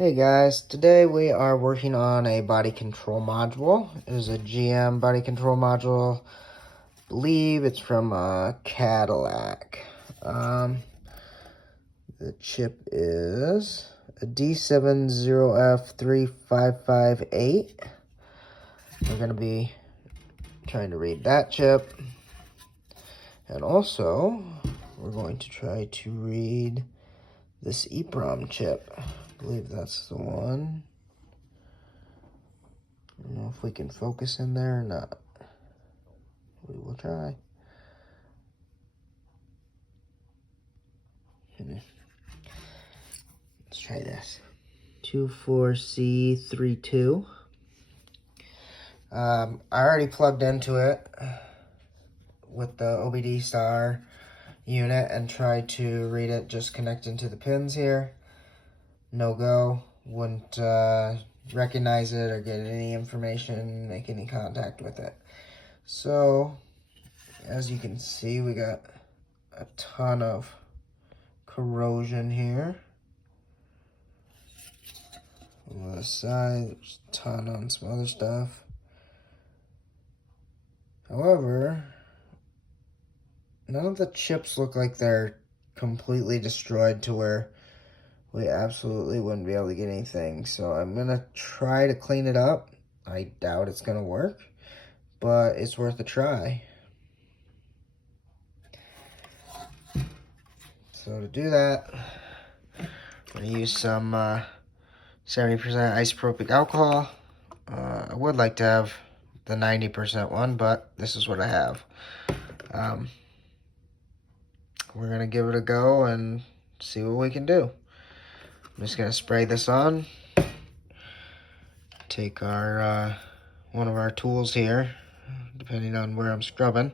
Hey guys, today we are working on a body control module. It is a GM body control module. I believe it's from Cadillac. The chip is a D7063558. We're going to be trying to read that chip. And also, we're going to try to read this EEPROM chip. I believe that's the one. I don't know if we can focus in there or not. We will try. Let's try this. 24C32. I already plugged into it with the OBD Star unit and tried to read it just connecting to the pins here. No go. Wouldn't recognize it or get any information, make any contact with it. So, as you can see, we got a ton of corrosion here. On the side, there's a ton on some other stuff. However, none of the chips look like they're completely destroyed to where we absolutely wouldn't be able to get anything. So I'm going to try to clean it up. I doubt it's going to work, but it's worth a try. So to do that, I'm going to use some 70% isopropyl alcohol. I would like to have the 90% one, but this is what I have. We're going to give it a go and see what we can do. I'm just going to spray this on. Take our one of our tools here, depending on where I'm scrubbing.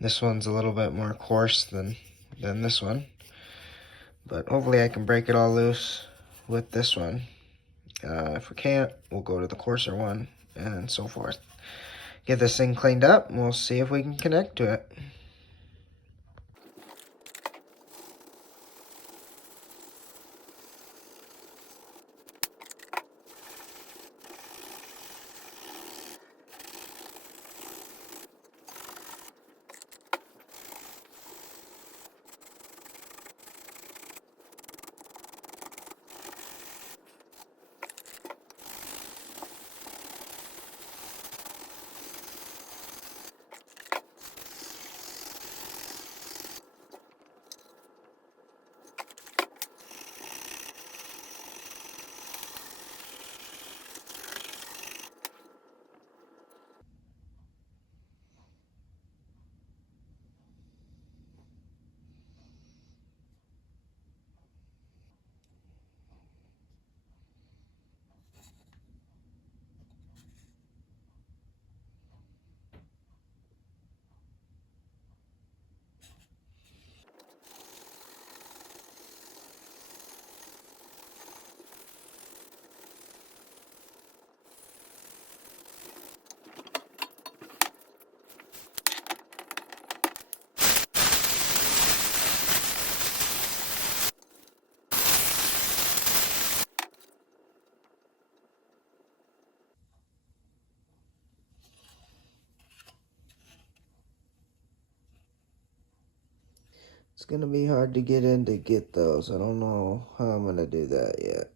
This one's a little bit more coarse than this one, but hopefully I can break it all loose with this one. If we can't, we'll go to the coarser one and so forth. Get this thing cleaned up and we'll see if we can connect to it. It's going to be hard to get in to get those. I don't know how I'm going to do that yet.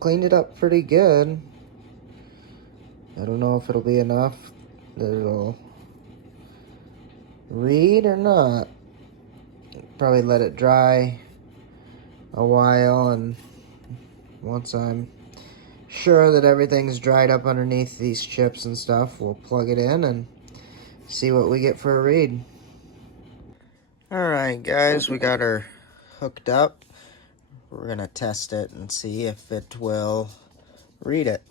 Cleaned it up pretty good. I don't know if it'll be enough that it'll read or not. Probably let it dry a while, and once I'm sure that everything's dried up underneath these chips and stuff, we'll plug it in and see what we get for a read. Alright guys, we got her hooked up. We're gonna test it and see if it will read it.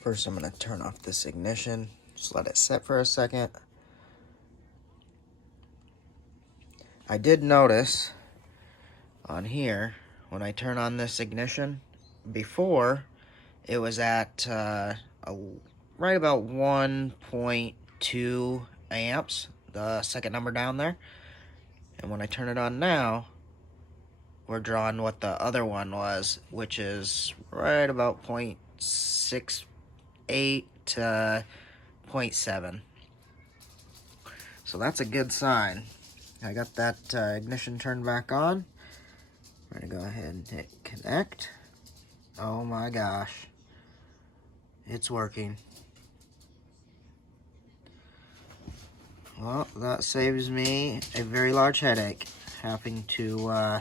First I'm gonna turn off this ignition, just let it sit for a second. I did notice on here, when I turn on this ignition, before it was at right about 1.2 amps, the second number down there. And when I turn it on now, we're drawing what the other one was, which is right about 0.68 to 0.7. So that's a good sign. I got that ignition turned back on. I'm gonna go ahead and hit connect. Oh my gosh, it's working. Well, that saves me a very large headache, having to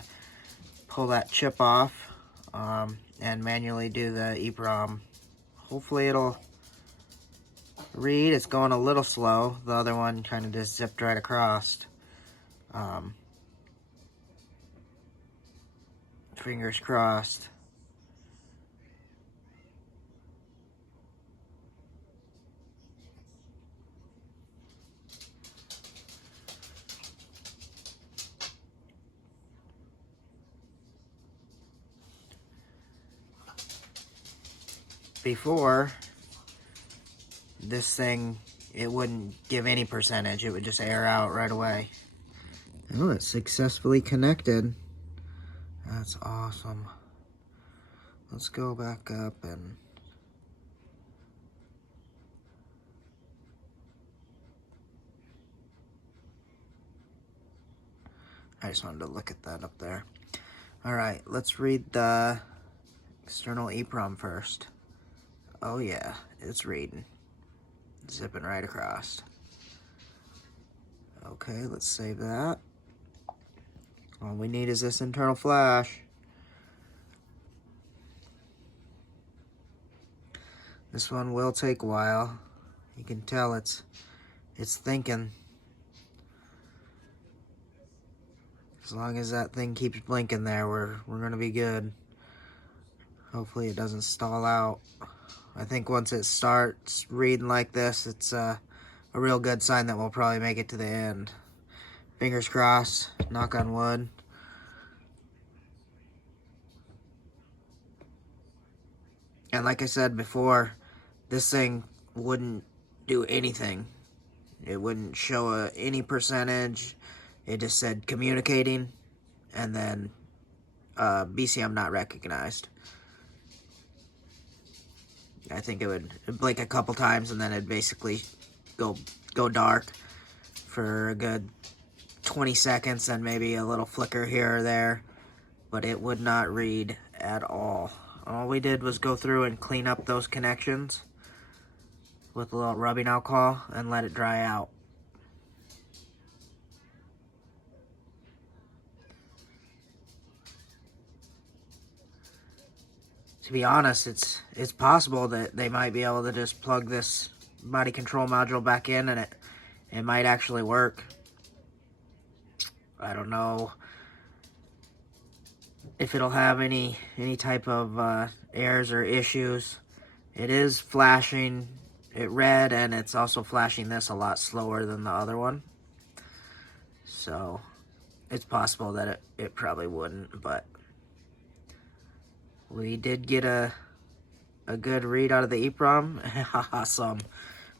pull that chip off and manually do the EEPROM. Hopefully it'll read. It's going a little slow. The other one kind of just zipped right across. Fingers crossed. Before, this thing, it wouldn't give any percentage. It would just air out right away. Oh, it's successfully connected. That's awesome. Let's go back up and I just wanted to look at that up there. Alright, let's read the external EEPROM first. Oh yeah, it's reading. Zipping right across. Okay, let's save that. All we need is this internal flash. This one will take a while. You can tell it's thinking. As long as that thing keeps blinking there, we're gonna be good. Hopefully it doesn't stall out. I think once it starts reading like this, it's a real good sign that we'll probably make it to the end. Fingers crossed, knock on wood. And like I said before, this thing wouldn't do anything. It wouldn't show any percentage. It just said communicating, and then BCM not recognized. I think it would blink a couple times, and then it'd basically go dark for a good 20 seconds, and maybe a little flicker here or there, but it would not read at all. All we did was go through and clean up those connections with a little rubbing alcohol and let it dry out. To be honest, it's possible that they might be able to just plug this body control module back in and it might actually work. I don't know if it'll have any type of errors or issues. It is flashing it red, and it's also flashing this a lot slower than the other one. So it's possible that it probably wouldn't, but we did get a good read out of the EEPROM. Awesome.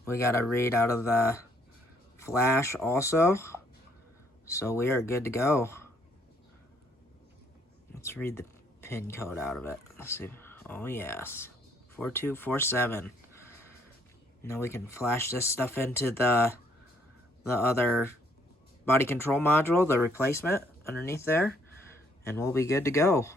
We got a read out of the flash also. So we are good to go. Let's read the pin code out of it. Let's see. Oh yes. 4247. Now we can flash this stuff into the other body control module, the replacement underneath there, and we'll be good to go.